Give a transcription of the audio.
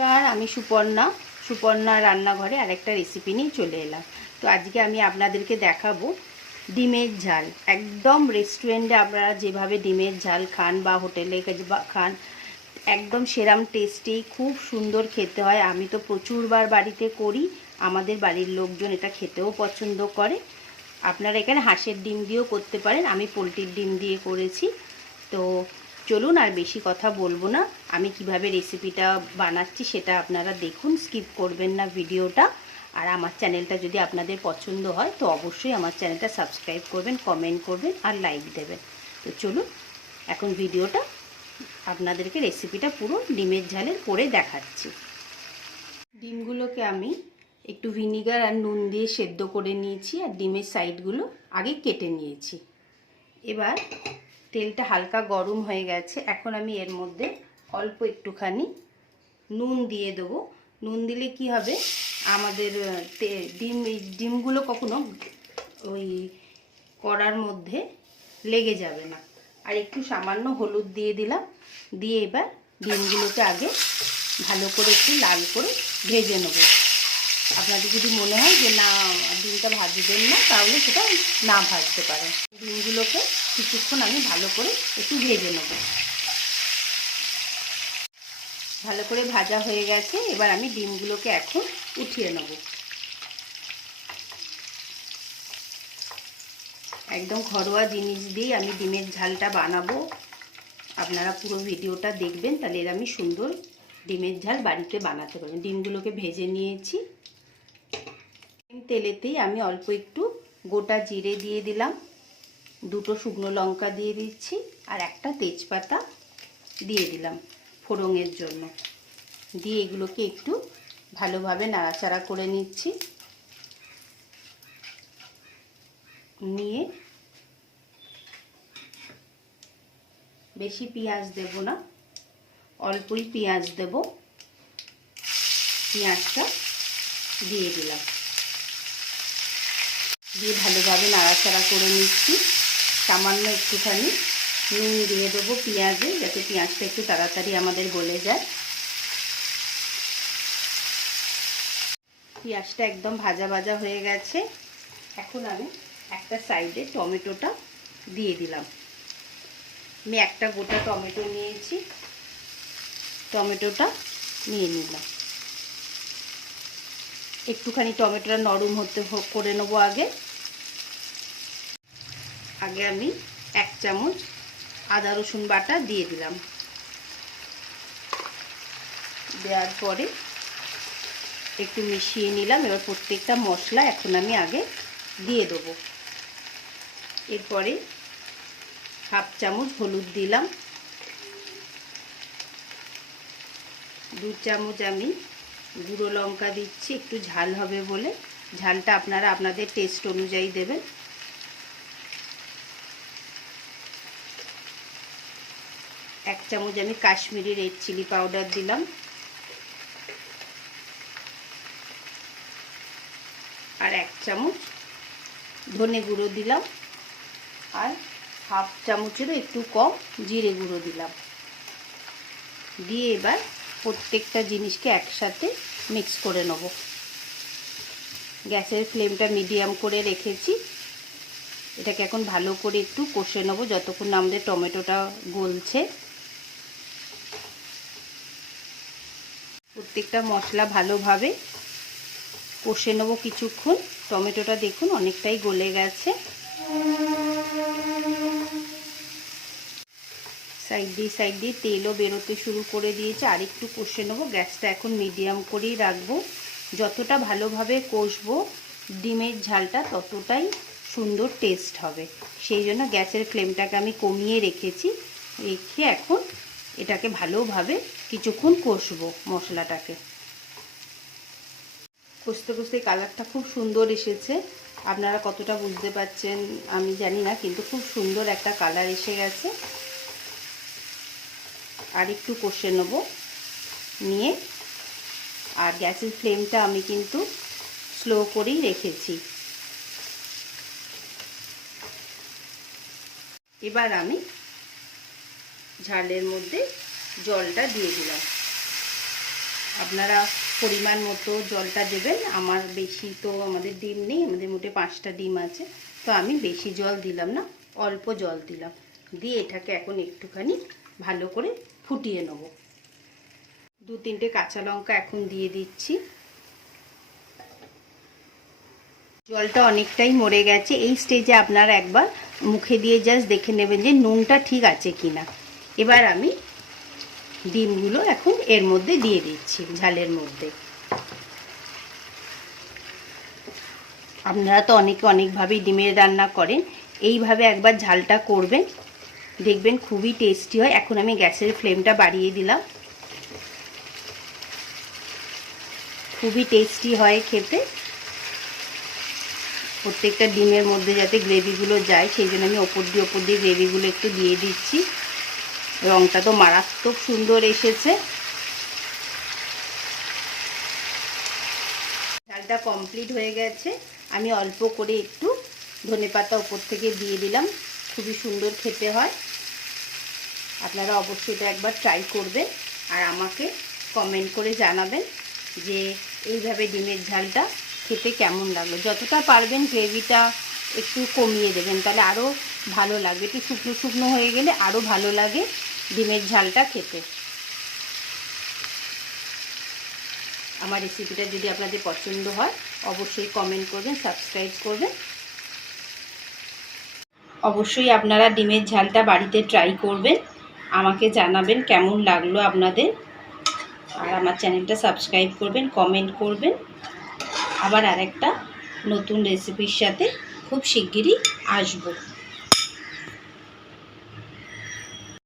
নমস্কার, আমি সুপর্ণা রান্নাঘরে আরেকটা রেসিপি নিয়ে চলে এলাম। তো আজকে আমি আপনাদেরকে দেখাবো ডিমের ঝাল। একদম রেস্টুরেন্টে আপনারা যেভাবে ডিমের ঝাল খান বা হোটেলে খান, একদম সেরাম টেস্টি, খুব সুন্দর খেতে হয়। আমি তো প্রচুরবার বাড়িতে করি, আমাদের বাড়ির লোকজন এটা খেতেও পছন্দ করে। আপনারা এখানে হাঁসের ডিম দিয়েও করতে পারেন, আমি পোলট্রির ডিম দিয়ে করেছি। তো চলুন, আর বেশি কথা বলবো না, আমি কিভাবে রেসিপিটা বানাচ্ছি সেটা আপনারা দেখুন, স্কিপ করবেন না ভিডিওটা। আর আমার চ্যানেলটা যদি আপনাদের পছন্দ হয় তো অবশ্যই আমার চ্যানেলটা সাবস্ক্রাইব করবেন, কমেন্ট করবেন আর লাইক দেবেন। তো চলুন এখন ভিডিওটা আপনাদেরকে রেসিপিটা পুরো ডিমের ঝালের করে দেখাচ্ছি। ডিমগুলোকে আমি একটু ভিনিগার আর নুন দিয়ে সেদ্ধ করে নিয়েছি, আর ডিমের সাইডগুলো আগে কেটে নিয়েছি। এবার তেলটা হালকা গরম হয়ে গেছে, এখন আমি এর মধ্যে অল্প একটুখানি নুন দিয়ে দেবো। নুন দিলে কি হবে, আমাদের ডিমগুলো কখনো ওই কড়ার মধ্যে লেগে যাবে না। আর একটু সামান্য হলুদ দিয়ে দিলাম, দিয়ে এবার ডিমগুলোকে আগে ভালো করে একটু লাল করে ভেজে নেব। আপনাদের যদি মনে হয় যে না ডিমটা ভাজবেন না, তাহলে সেটা না ভাজতে পারেন। ডিমগুলোকে কিছুক্ষণ আমি ভালো করে একটু ভেজে নেব। ভালো করে ভাজা হয়ে গেছে, এবার আমি ডিমগুলোকে এখন উঠিয়ে নেব। একদম ঘরোয়া জিনিস দিয়ে আমি ডিমের ঝালটা বানাবো, আপনারা পুরো ভিডিওটা দেখবেন, তাহলে এর আমি সুন্দর ডিমের ঝাল বাড়িতে বানাতে পারবেন। ডিমগুলোকে ভেজে নিয়েছি। তেলেতেই আমি অল্প একটু গোটা জিরে দিয়ে দিলাম, দুটো শুকনো লঙ্কা দিয়ে দিচ্ছি, আর একটা তেজপাতা দিয়ে দিলাম ফোড়নের জন্য। দিয়ে এগুলোকে একটু ভালোভাবে নাড়াচাড়া করে নিচ্ছি। নিয়ে বেশি পেঁয়াজ দেব না, অল্পই পেঁয়াজ দেব। পেঁয়াজটা দিয়ে দিলাম, দিয়ে ভালোভাবে নাড়াচাড়া করে নিচ্ছি। সামান্য একটুখানি নুন দিয়ে দেবো পেঁয়াজে, যাতে পেঁয়াজটা একটু তাড়াতাড়ি আমাদের গলে যায়। পেঁয়াজটা একদম ভাজা ভাজা হয়ে গেছে, এখন আমি একটা সাইডে টমেটোটা দিয়ে দিলাম। আমি একটা গোটা টমেটো নিয়েছি, টমেটোটা নিয়ে নিলাম। একটুখানি টমেটোটা নরম করে নেবো। আগে আমি 1 চামচ আদা রসুন বাটা দিয়ে দিলাম। দেওয়ার পরে একটু মিশিয়ে নিলাম। এবার প্রত্যেকটা মশলা এখন আমি আগে দিয়ে দেবো। এরপরে 1/2 চামচ হলুদ দিলাম, 2 চামচ আমি গুঁড়ো লঙ্কা দিচ্ছি, একটু ঝাল হবে বলে। ঝালটা আপনারা আপনাদের টেস্ট অনুযায়ী দেবেন। 1 চামচ আমি কাশ্মীরি রেড চিলি পাউডার দিলাম, আর 1 চামচ ধনে গুঁড়ো দিলাম, আর 1/2 চামচেরও একটু কম জিরে গুঁড়ো দিলাম। দিয়ে এবার প্রত্যেকটা জিনিসকে একসাথে মিক্স করে নেব। গ্যাসের ফ্লেমটা মিডিয়াম করে রেখেছি। এটাকে এখন ভালো করে একটু কষে নেব যতক্ষণ না আমাদের টমেটোটা গলছে। প্রত্যেকটা মশলা ভালোভাবে কষে নেব কিছুক্ষণ। টমেটোটা দেখুন অনেকটাই গলে গেছে। সাইড দিয়ে তেলও বেরোতে শুরু করে দিয়েছে, আর একটু কষে নেবো। গ্যাসটা এখন মিডিয়াম করেই রাখবো। যতটা ভালোভাবে কষবো ডিমের ঝালটা ততটাই সুন্দর টেস্ট হবে, সেই জন্য গ্যাসের ফ্লেমটাকে আমি কমিয়ে রেখেছি। রেখে এখন এটাকে ভালোভাবে কিছুক্ষণ কষবো মশলাটাকে। কষতে কষতে কালারটা খুব সুন্দর এসেছে। আপনারা কতটা বুঝতে পারছেন আমি জানি না, কিন্তু খুব সুন্দর একটা কালার এসে গেছে। আর একটু কষে নেব নিয়ে, আর গ্যাসের ফ্লেমটা আমি কিন্তু স্লো করেই রেখেছি। এবার আমি ঝালের মধ্যে জলটা দিয়ে দিলাম। আপনারা পরিমাণ মতো জলটা দেবেন। আমার বেশি তো আমাদের ডিম নেই, আমাদের মোটে 5টা ডিম আছে, তো আমি বেশি জল দিলাম না, অল্প জল দিলাম। দিয়ে এটাকে এখন একটুখানি ভালো করে ফুটিয়ে নেব। 2-3টে কাঁচা লঙ্কা এখন দিয়ে দিচ্ছি। জলটা অনেকটাই মরে গেছে। এই স্টেজে আপনারা একবার মুখে দিয়ে জাস্ট দেখে নেবেন যে নুনটা ঠিক আছে কিনা। এবার আমি ডিমগুলো এখন এর মধ্যে দিয়ে দিচ্ছি, ঝালের মধ্যে। আপনারা তো অনেকে অনেকভাবেই ডিমের রান্না করেন, এইভাবে একবার ঝালটা করবেন, দেখবেন খুবই টেস্টি হয়। এখন আমি গ্যাসের ফ্লেমটা বাড়িয়ে দিলাম। খুবই টেস্টি হয় খেতে। প্রত্যেকটা ডিমের মধ্যে যাতে গ্রেভিগুলো যায় সেই জন্য আমি ওপর দিয়ে গ্রেভিগুলো একটু দিয়ে দিচ্ছি। রঙটা তো মারাত্মক সুন্দর এসেছে। ঝালটা কমপ্লিট হয়ে গেছে। আমি অল্প করে একটু ধনেপাতা ওপর থেকে দিয়ে দিলাম, খুবই সুন্দর খেতে হয়। আপনারা অবশ্যই এটা একবার ট্রাই করবেন আর আমাকে কমেন্ট করে জানাবেন যে এইভাবে ডিমের ঝালটা খেতে কেমন লাগলো। যতটা পারবেন গ্রেভিটা একটু কমিয়ে দেবেন, তাহলে আরও ভালো লাগবে। একটু শুকনো শুকনো হয়ে গেলে আরও ভালো লাগে ডিমের ঝালটা খেতে। আমার রেসিপিটা যদি আপনাদের পছন্দ হয় অবশ্যই কমেন্ট করবেন, সাবস্ক্রাইব করবেন। অবশ্যই আপনারা ডিমের ঝালটা বাড়িতে ট্রাই করবেন, আমাকে জানাবেন কেমন লাগলো আপনাদের। আর আমার চ্যানেলটা সাবস্ক্রাইব করবেন, কমেন্ট করবেন। আবার আরেকটা নতুন রেসিপির সাথে খুব শিগগিরই আসবো।